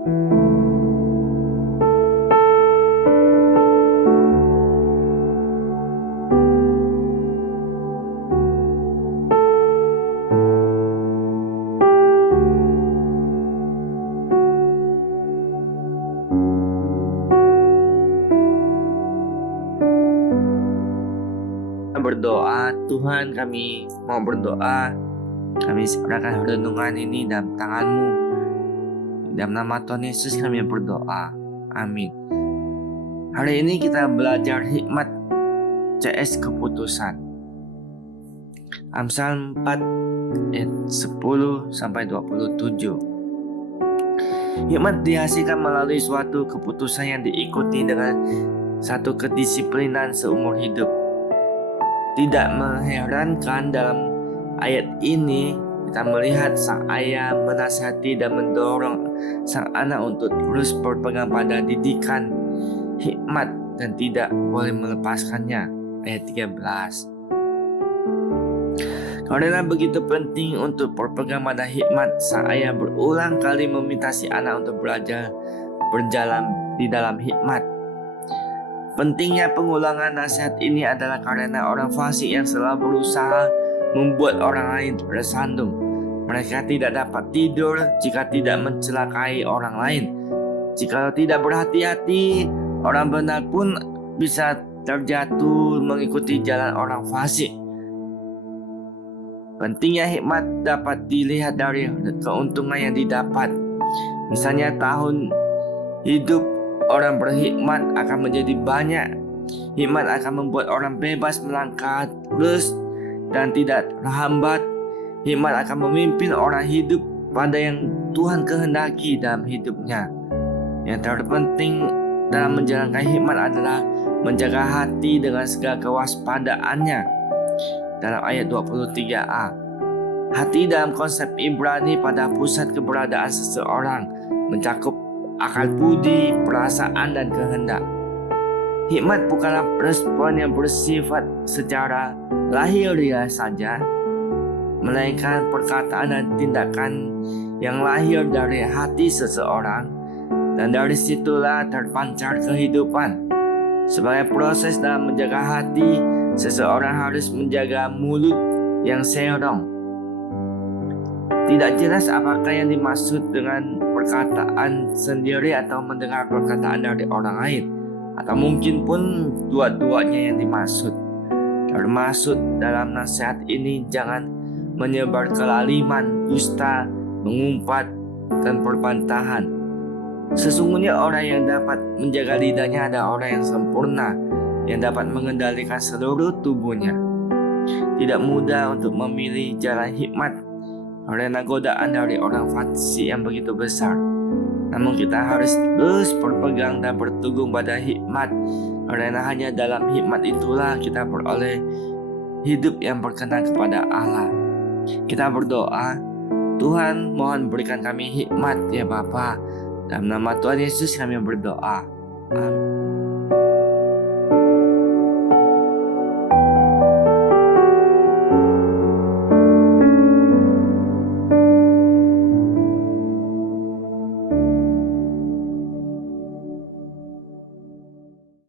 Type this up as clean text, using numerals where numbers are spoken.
Berdoa, Tuhan kami mau berdoa, kami serahkan renungan ini dalam tangan-Mu. Dalam nama Tuhan Yesus kami berdoa, amin. Hari ini kita belajar hikmat CS keputusan. Amsal 4 ayat 10 sampai 27. Hikmat dihasilkan melalui suatu keputusan yang diikuti dengan satu kedisiplinan seumur hidup. Tidak mengherankan dalam ayat ini kita melihat sang ayah menasihati dan mendorong sang anak untuk terus berpegang pada didikan hikmat dan tidak boleh melepaskannya. Ayat 13. Karena begitu penting untuk berpegang pada hikmat, sang ayah berulang kali meminta si anak untuk belajar berjalan di dalam hikmat. Pentingnya pengulangan nasihat ini adalah karena orang fasik yang selalu berusaha membuat orang lain tersandung. Mereka tidak dapat tidur jika tidak mencelakai orang lain. Jika tidak berhati-hati, orang benar pun bisa terjatuh mengikuti jalan orang fasik. Pentingnya hikmat dapat dilihat dari keuntungan yang didapat. Misalnya tahun hidup orang berhikmat akan menjadi banyak. Hikmat akan membuat orang bebas melangkah terus dan tidak terhambat. Hikmat akan memimpin orang hidup pada yang Tuhan kehendaki dalam hidupnya. Yang terpenting dalam menjalankan hikmat adalah menjaga hati dengan segala kewaspadaannya. Dalam ayat 23a, hati dalam konsep Ibrani pada pusat keberadaan seseorang, mencakup akal budi, perasaan, dan kehendak. Hikmat bukanlah respon yang bersifat secara lahiriah saja, melainkan perkataan dan tindakan yang lahir dari hati seseorang, dan dari situlah terpancar kehidupan. Sebagai proses dalam menjaga hati, seseorang harus menjaga mulut yang serong. Tidak jelas apakah yang dimaksud dengan perkataan sendiri atau mendengar perkataan dari orang lain, atau mungkin pun dua-duanya yang dimaksud. Termasuk dalam nasihat ini jangan menyebar kelaliman, dusta, mengumpat, dan perbantahan. Sesungguhnya orang yang dapat menjaga lidahnya adalah orang yang sempurna, yang dapat mengendalikan seluruh tubuhnya. Tidak mudah untuk memilih jalan hikmat karena godaan dari orang fasik yang begitu besar. Namun kita harus terus berpegang dan berteguh pada hikmat, karena hanya dalam hikmat itulah kita beroleh hidup yang berkenan kepada Allah. Kita berdoa, Tuhan mohon berikan kami hikmat ya Bapa. Dalam nama Tuhan Yesus kami berdoa. Amin.